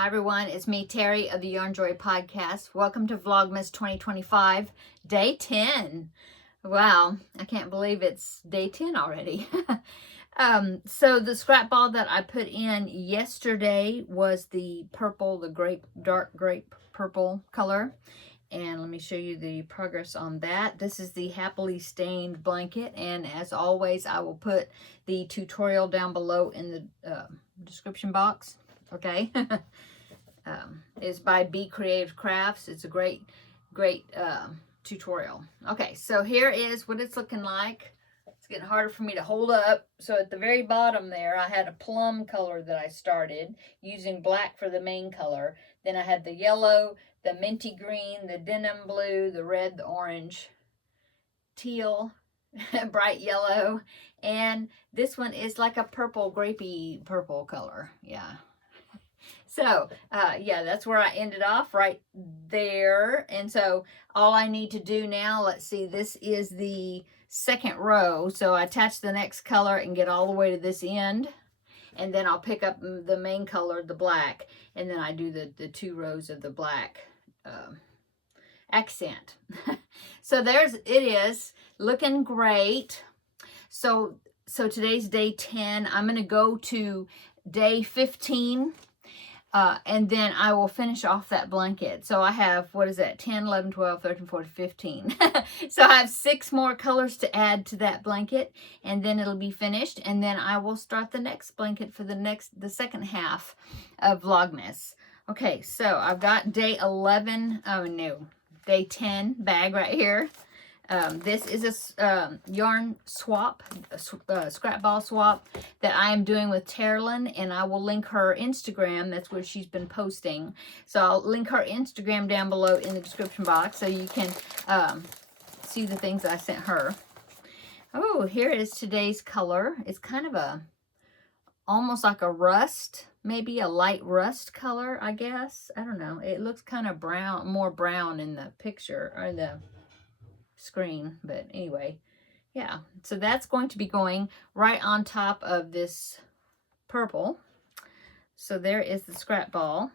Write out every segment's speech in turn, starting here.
Hi everyone, it's me Terry of the Yarn Joy podcast. Welcome to Vlogmas 2025, day 10. Wow, I can't believe it's day 10 already. So the scrap ball that I put in yesterday was the purple, the dark grape purple color. And let me show you the progress on that. This is the Happily Stained blanket. And as always, I will put the tutorial down below in the description box. Okay. It's by Be Creative Crafts. It's a great tutorial. Okay, so here is what it's looking like. It's getting harder for me to hold up. So at the very bottom there, I had a plum color that I started using black for the main color. Then I had the yellow, the minty green, the denim blue, the red, the orange, teal, bright yellow, and this one is like a purple, grapey purple color. Yeah. So, yeah, that's where I ended off, right there. And so all I need to do now, let's see, this is the second row. So I attach the next color and get all the way to this end. And then I'll pick up the main color, the black, and then I do the 2 rows of the black accent. So it is, looking great. So today's day 10. I'm going to go to day 15. And then I will finish off that blanket. So I have, what is that, 10, 11, 12, 13, 14, 15. So I have 6 more colors to add to that blanket, and then it'll be finished. And then I will start the next blanket for the second half of Vlogmas. Okay, so I've got day 11, day 10 bag right here. This is a yarn swap, scrap ball swap that I am doing with Terri, and I will link her Instagram. That's where she's been posting. So I'll link her Instagram down below in the description box so you can see the things I sent her. Oh, here is today's color. It's kind of almost like a rust, maybe a light rust color, I guess. I don't know. It looks kind of brown, more brown in the picture or the screen, but anyway, yeah, so that's going to be going right on top of this purple. So there is the scrap ball.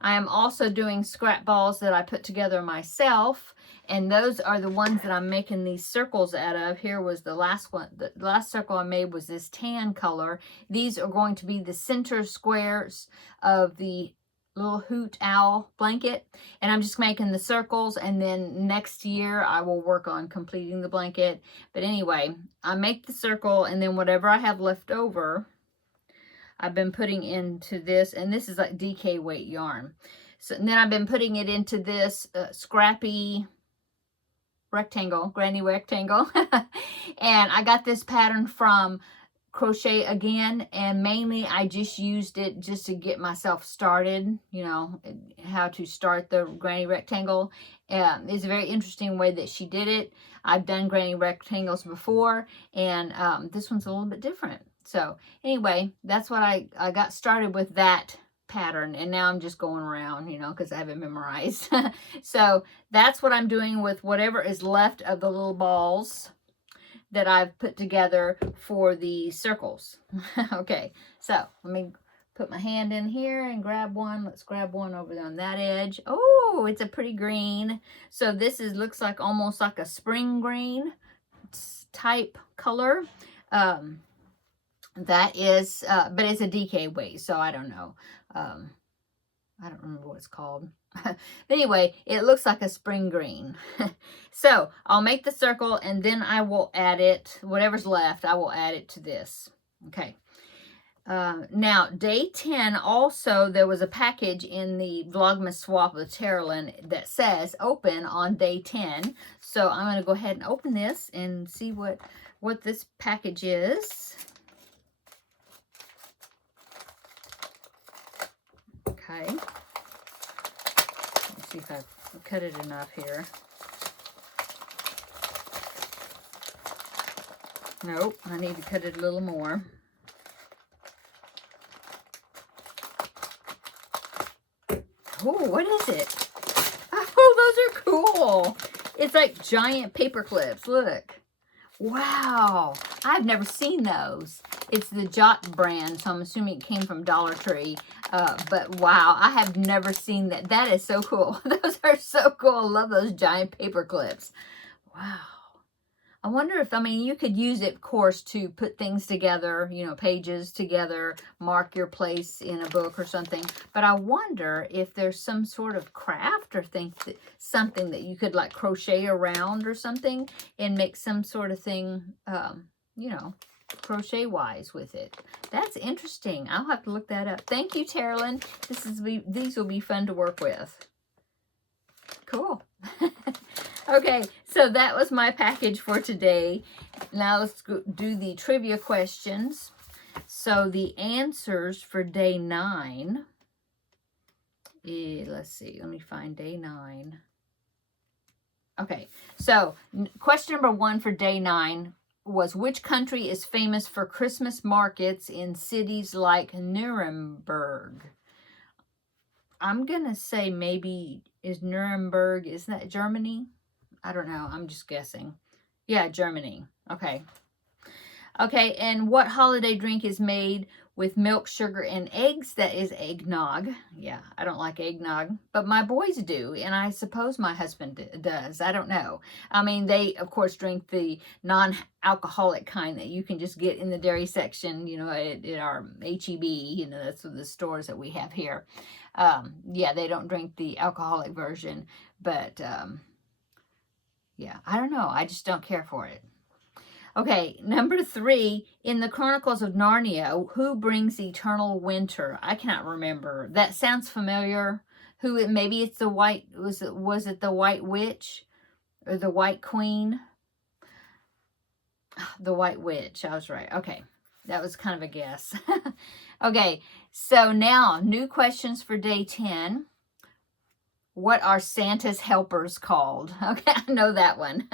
I am also doing scrap balls that I put together myself, and those are the ones that I'm making these circles out of. Here was the last one. The last circle I made was this tan color. These are going to be the center squares of the little hoot owl blanket, and I'm just making the circles, and then next year I will work on completing the blanket. But anyway, I make the circle, and then whatever I have left over I've been putting into this, and this is like DK weight yarn. So and then I've been putting it into this scrappy rectangle, granny rectangle. And I got this pattern from Crochet Again, and mainly I just used it just to get myself started, you know, how to start the granny rectangle. It's a very interesting way that she did it. I've done granny rectangles before, and this one's a little bit different. So anyway, that's what I got started with, that pattern, and now I'm just going around, you know, because I haven't memorized. So that's what I'm doing with whatever is left of the little balls that I've put together for the circles. Okay, so let me put my hand in here and grab one. Let's grab one over there on that edge. Oh, it's a pretty green. So this looks like almost like a spring green type color. That is, but it's a DK weight, so I don't know. I don't remember what it's called. But anyway, it looks like a spring green. So I'll make the circle, and then I will add it, whatever's left, I will add it to this. Okay. Now, day 10, also, there was a package in the Vlogmas swap with Terri that says open on day 10. So I'm going to go ahead and open this and see what this package is. Okay. Let's see if I've cut it enough here. Nope, I need to cut it a little more. Oh, what is it? Oh, those are cool. It's like giant paper clips. Look. Wow. I've never seen those. It's the Jot brand, so I'm assuming it came from Dollar Tree. But wow, I have never seen that. That is so cool. Those are so cool. I love those giant paper clips. Wow. I wonder if, I mean, you could use it, of course, to put things together, you know, pages together, mark your place in a book or something. But I wonder if there's some sort of craft or something that you could like crochet around or something and make some sort of thing, you know, crochet-wise with it. That's interesting. I'll have to look that up. Thank you, Terilyn. These will be fun to work with. Cool. Okay, so that was my package for today. Now let's go do the trivia questions. So the answers for day 9. Let's see, let me find day 9. Okay, so question number 1 for day 9 was, which country is famous for Christmas markets in cities like Nuremberg? I'm going to say maybe is Nuremberg, isn't that Germany? I don't know. I'm just guessing. Yeah, Germany. Okay. Okay, and what holiday drink is made with milk, sugar, and eggs? That is eggnog. Yeah, I don't like eggnog, but my boys do, and I suppose my husband does. I don't know. I mean, they, of course, drink the non-alcoholic kind that you can just get in the dairy section, you know, at our H-E-B, you know, that's the stores that we have here. Yeah, they don't drink the alcoholic version, but... yeah, I don't know. I just don't care for it. Okay, number 3, in the Chronicles of Narnia, who brings eternal winter? I cannot remember. That sounds familiar. Maybe it's the white, was it the White Witch or the White Queen? The White Witch, I was right. Okay, that was kind of a guess. Okay, so now new questions for day 10. What are Santa's helpers called? Okay, I know that one.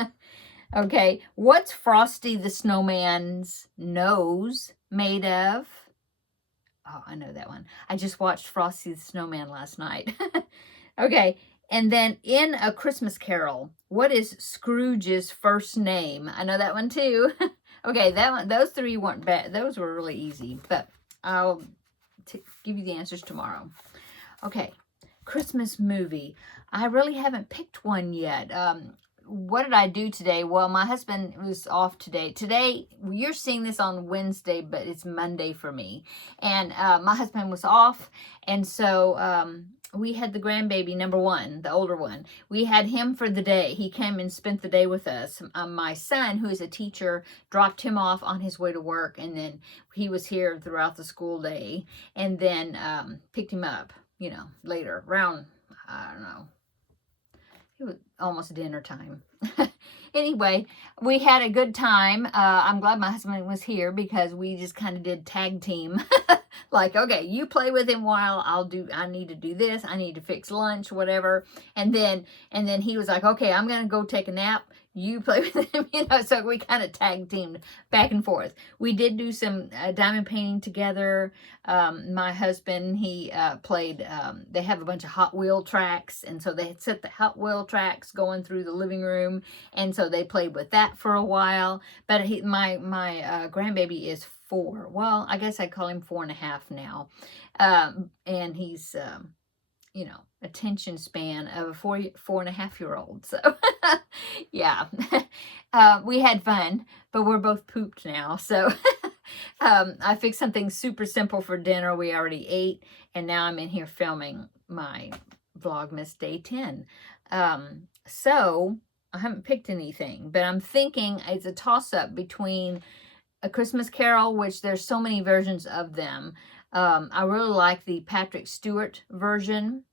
Okay, what's Frosty the Snowman's nose made of? Oh, I know that one. I just watched Frosty the Snowman last night. Okay, and then in A Christmas Carol, what is Scrooge's first name? I know that one too. Okay, that one. Those 3 weren't bad. Those were really easy, but I'll give you the answers tomorrow. Okay. Christmas movie. I really haven't picked one yet. What did I do today? Well, my husband was off today. Today, you're seeing this on Wednesday, but it's Monday for me. And my husband was off, and so we had the grandbaby, number 1, the older one. We had him for the day. He came and spent the day with us. My son, who is a teacher, dropped him off on his way to work, and then he was here throughout the school day, and then picked him up, you know, later, around, I don't know, it was almost dinner time. Anyway, we had a good time. I'm glad my husband was here because we just kind of did tag team. Like, okay, you play with him while I need to do this. I need to fix lunch, whatever. And then he was like, okay, I'm going to go take a nap. You play with him, you know, so we kind of tag teamed back and forth. We did do some diamond painting together. My husband, he played, they have a bunch of Hot Wheel tracks, and so they had set the Hot Wheel tracks going through the living room, and so they played with that for a while. But my grandbaby is 4. Well, I guess I'd call him 4.5 now. And he's, you know, attention span of a 4.5-year-old. So, yeah, we had fun, but we're both pooped now. So, I fixed something super simple for dinner. We already ate, and now I'm in here filming my Vlogmas Day 10. So, I haven't picked anything, but I'm thinking it's a toss-up between A Christmas Carol, which there's so many versions of them. I really like the Patrick Stewart version.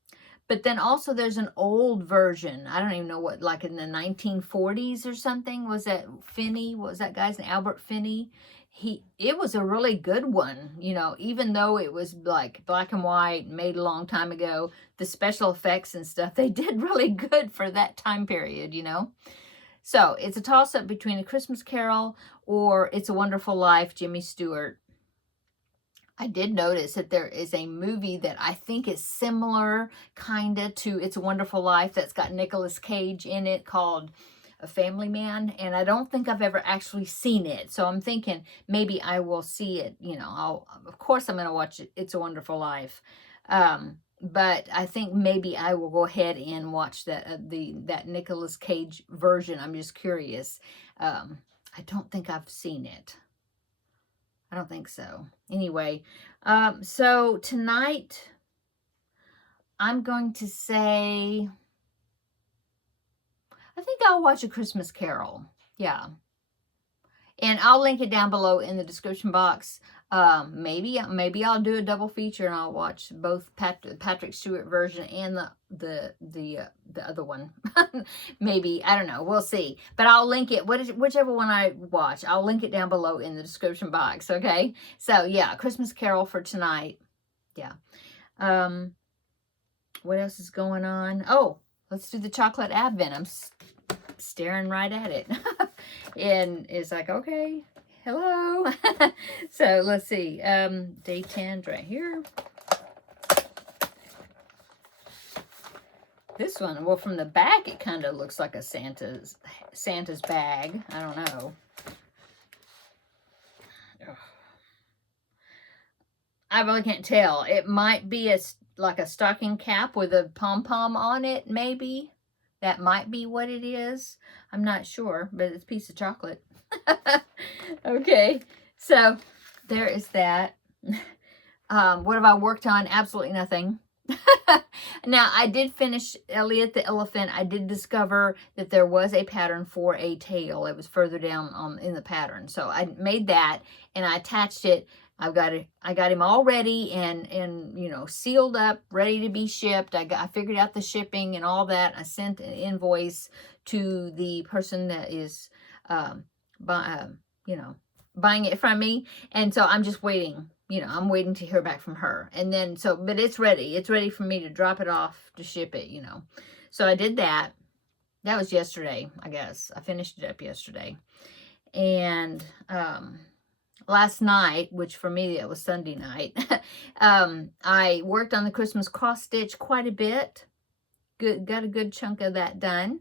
But then also there's an old version. I don't even know what, like in the 1940s or something. Was that Finney? What was that guy's name? Albert Finney. It was a really good one, you know, even though it was like black and white, made a long time ago. The special effects and stuff, they did really good for that time period, you know. So it's a toss-up between A Christmas Carol or It's a Wonderful Life, Jimmy Stewart. I did notice that there is a movie that I think is similar kind of to It's a Wonderful Life that's got Nicolas Cage in it called a family man, and I don't think I've ever actually seen it. So I'm thinking maybe I will see it. You know, of course I'm going to watch it. It's a Wonderful Life. But I think maybe I will go ahead and watch that that Nicolas Cage version. I'm just curious. I don't think I've seen it. I don't think so. Anyway, so tonight I'm going to say, I think I'll watch A Christmas Carol. Yeah. And I'll link it down below in the description box. Maybe I'll do a double feature and I'll watch both Patrick Stewart version and the other one. Maybe, I don't know. We'll see. But I'll link it. Whichever one I watch, I'll link it down below in the description box. Okay. So yeah, Christmas Carol for tonight. Yeah. What else is going on? Oh, let's do the chocolate advent. I'm staring right at it. And it's like, okay, hello. So let's see. Day 10 right here. This one, well, from the back, it kind of looks like a Santa's bag. I don't know. Ugh. I really can't tell. It might be like a stocking cap with a pom-pom on it, maybe. That might be what it is. I'm not sure, but it's a piece of chocolate. Okay, so there is that. What have I worked on? Absolutely nothing. Now, I did finish Elliot the Elephant. I did discover that there was a pattern for a tail. It was further down in the pattern. So I made that and I attached it. I got him all ready and you know, sealed up, ready to be shipped. I figured out the shipping and all that. I sent an invoice to the person that is, you know, buying it from me. And so I'm just waiting. You know, I'm waiting to hear back from her. And then, so, but it's ready. It's ready for me to drop it off to ship it, you know. So I did that. That was yesterday, I guess. I finished it up yesterday. And, last night, which for me, it was Sunday night, I worked on the Christmas cross stitch quite a bit. Got a good chunk of that done.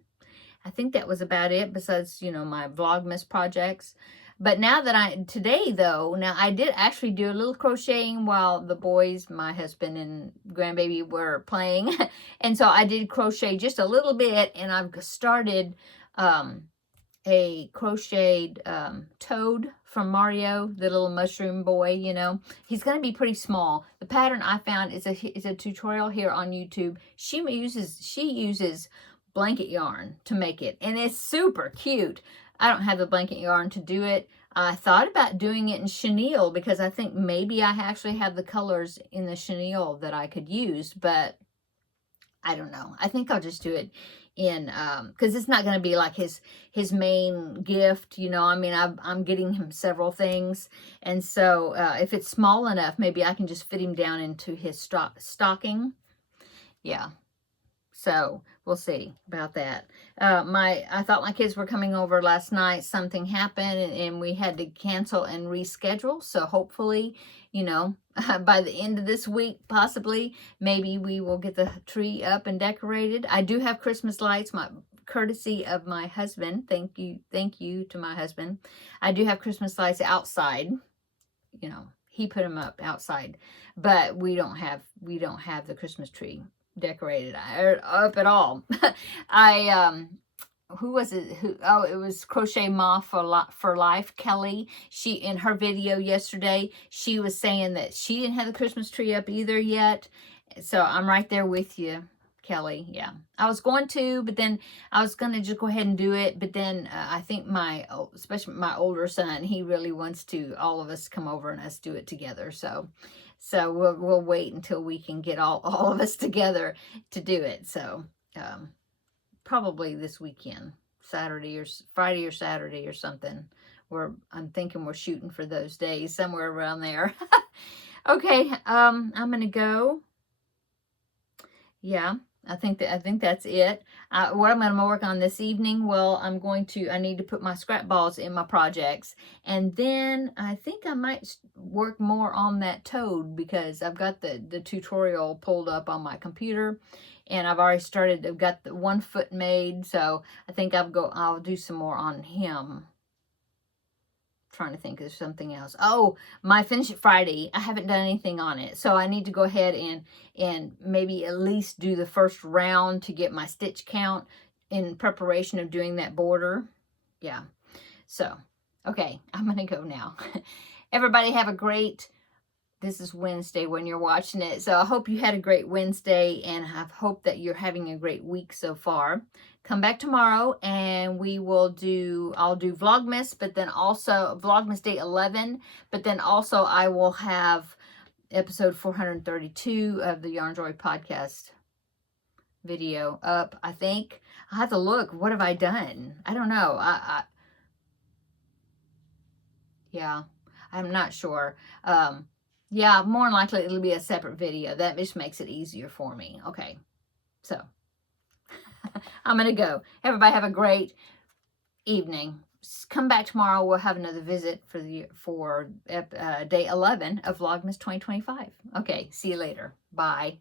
I think that was about it, besides, you know, my Vlogmas projects. But now that today though, now I did actually do a little crocheting while the boys, my husband and grandbaby were playing. And so I did crochet just a little bit, and I've started, a crocheted toad from Mario, the little mushroom boy, you know. He's going to be pretty small. The pattern I found is a tutorial here on YouTube. She uses blanket yarn to make it, and it's super cute. I don't have the blanket yarn to do it. I thought about doing it in chenille because I think maybe I actually have the colors in the chenille that I could use, but I don't know. I think I'll just do it in, because it's not going to be like his main gift, you know. I mean, I'm getting him several things, and so if it's small enough, maybe I can just fit him down into his stocking. Yeah. So we'll see about that. I thought my kids were coming over last night. Something happened and we had to cancel and reschedule. So hopefully, you know, by the end of this week, possibly, maybe we will get the tree up and decorated. I do have Christmas lights, courtesy of my husband. Thank you to my husband. I do have Christmas lights outside. You know, he put them up outside, but we don't have the Christmas tree decorated up at all. Who was it? It was Crochet Ma for Life, Kelly. She, in her video yesterday, she was saying that she didn't have the Christmas tree up either yet. So I'm right there with you, Kelly. Yeah, I was going to, but then I was going to just go ahead and do it. But then I think especially my older son, he really wants all of us come over and us do it together. So we'll wait until we can get all of us together to do it. So probably this weekend, Friday or Saturday or something. I'm thinking we're shooting for those days, somewhere around there. Okay, I'm gonna go. Yeah, I think that's it. What I'm going to work on this evening, well, I need to put my scrap balls in my projects. And then I think I might work more on that toad because I've got the tutorial pulled up on my computer. and I've already started. I've got the 1 foot made, so I think I'll do some more on him. Trying to think of something else. Oh, my Finish It Friday. I haven't done anything on it, so I need to go ahead and maybe at least do the first round to get my stitch count in preparation of doing that border. Yeah. So, okay, I'm gonna go now. Everybody have a great. This is Wednesday when you're watching it, so I hope you had a great Wednesday, and I hope that you're having a great week so far. Come back tomorrow and I'll do Vlogmas, but then also Vlogmas Day 11, but then also I will have episode 432 of the Yarn Joy podcast video up, I think. I'll have to look. What have I done? I don't know. Yeah, I'm not sure. Yeah, more than likely it'll be a separate video. That just makes it easier for me. Okay, so I'm going to go. Everybody have a great evening. Come back tomorrow. We'll have another visit for day 11 of Vlogmas 2025. Okay, see you later. Bye.